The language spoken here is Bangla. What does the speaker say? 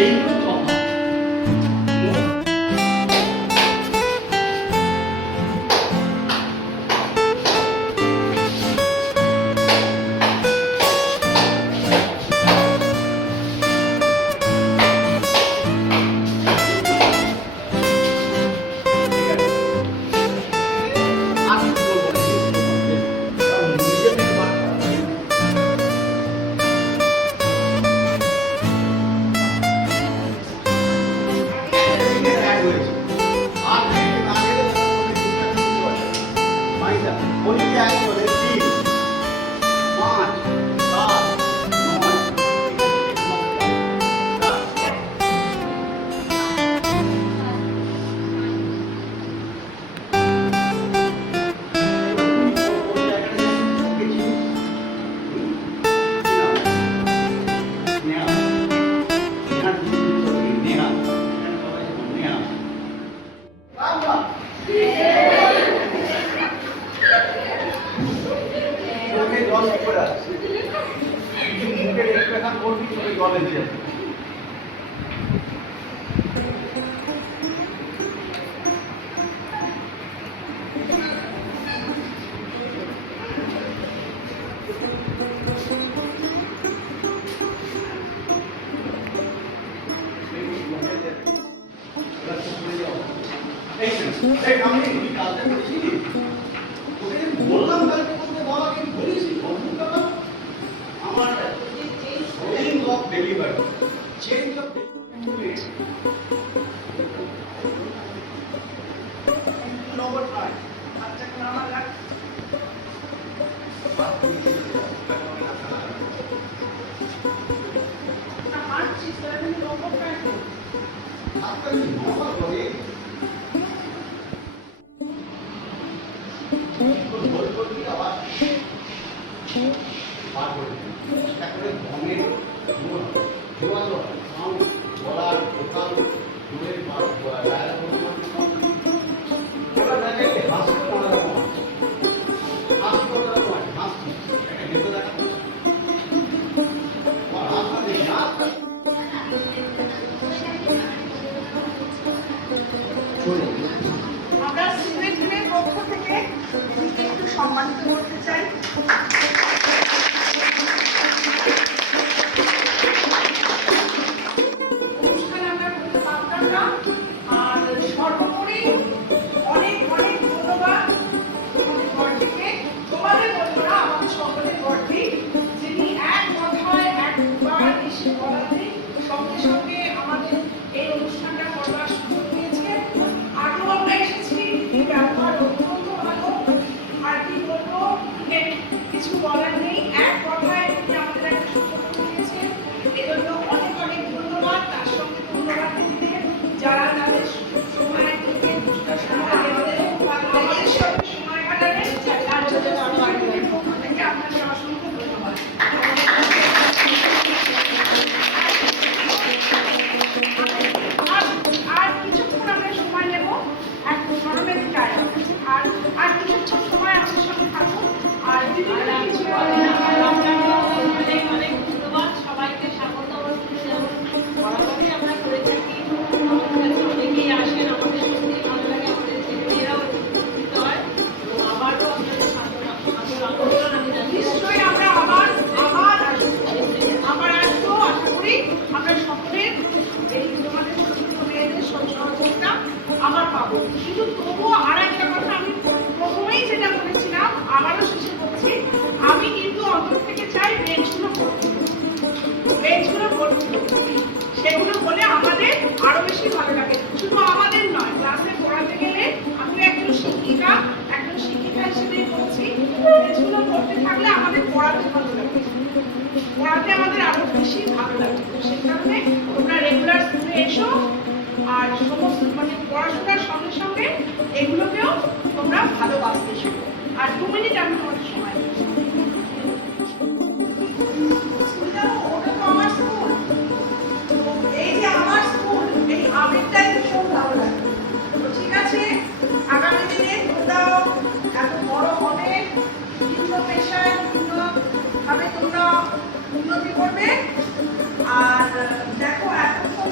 এইগুলো তফাৎ। আমরা সিলেট টিমের পক্ষ থেকে একটু সম্মানিত করতে চাই। অনুষ্ঠানে আমরা করতে পারতাম না, আর সর্বোপরি অনেক অনেক ধন্যবাদ তোমাদের গর্জীকে, তোমাদের বলবো না, আমাদের সকলের গর্জী, যিনি এক কথায় একবার এসে বলাতে সঙ্গে সঙ্গে আমাদের এই অনুষ্ঠানটা করবার সুযোগ দিয়েছে। আরও আমরা এসেছি, ব্যবহার অত্যন্ত ভালো, আর কি বলবো, কিছু বলার নেই, এক কথায় আমাদের একটা সুযোগ দিয়েছে, এজন্য অনেক অনেক ধন্যবাদ। তার সঙ্গে ধন্যবাদ দিদিদের যারা তাদের সময় থেকে কিছুটা সময় আমাদের সঙ্গে সময় কাটালেন, তার জন্য আমাদের পক্ষ থেকে আপনাদের অসংখ্য ধন্যবাদ। আর কিছুক্ষণ আমরা সময় নেব, এক গরমের টাইম, আর কিছুক্ষণ সময় আমাদের সঙ্গে থাকুন। আর দিদি কিছু অনেক অনেক ধন্যবাদ সবাইকে, স্বাগত বরাবরই আমরা করে থাকি। আমাদের কাছে অনেকেই আসেন, আমাদের সত্যি ভালো লাগে, আমাদের ছেলেমেয়েরাও উপকৃত হয়। এবং আবারও আপনাদের আমন্ত্রণ আমি জানি, নিশ্চয়ই আমরা আবার আসবো। আশা করি আমরা সকলের এই তোমাদের ছোট মেয়েদের সহযোগিতা আবার পাবো। কিন্তু তবুও আর একটা কথা আমি প্রথমেই যেটা বলেছিলাম, আবারও শেষে বলছি, আমি কিন্তু অন্তর থেকে চাই বেঞ্চগুলো সেগুলো বলে আমাদের আরো বেশি ভালো লাগে। শুধু আমাদের নয়, ক্লাসে পড়াতে গেলে আমি একজন শিক্ষিকা হিসেবে বলছি, বেঞ্চগুলো পড়তে থাকলে আমাদের পড়াতে ভালো লাগে, পড়াতে আমাদের আরো বেশি ভালো লাগে। সেই কারণে তোমরা রেগুলার স্কুলে এসো, আর সমস্ত মানে পড়াশোনার সঙ্গে সঙ্গে এগুলোকেও তোমরা ভালোবাসতে শেখো। আর 2 মিনিট আমি তোমাদের সময় দেবো। ওটা তো আমার স্কুল, এই যে আমার স্কুল, এই আবেগটাই ভীষণ ভালো লাগে। তো ঠিক আছে, আগামী দিনে তোমরাও এত বড় হবে, বিভিন্ন পেশায় বিভিন্নভাবে তোমরা উন্নতি করবে। আর দেখো, এতক্ষণ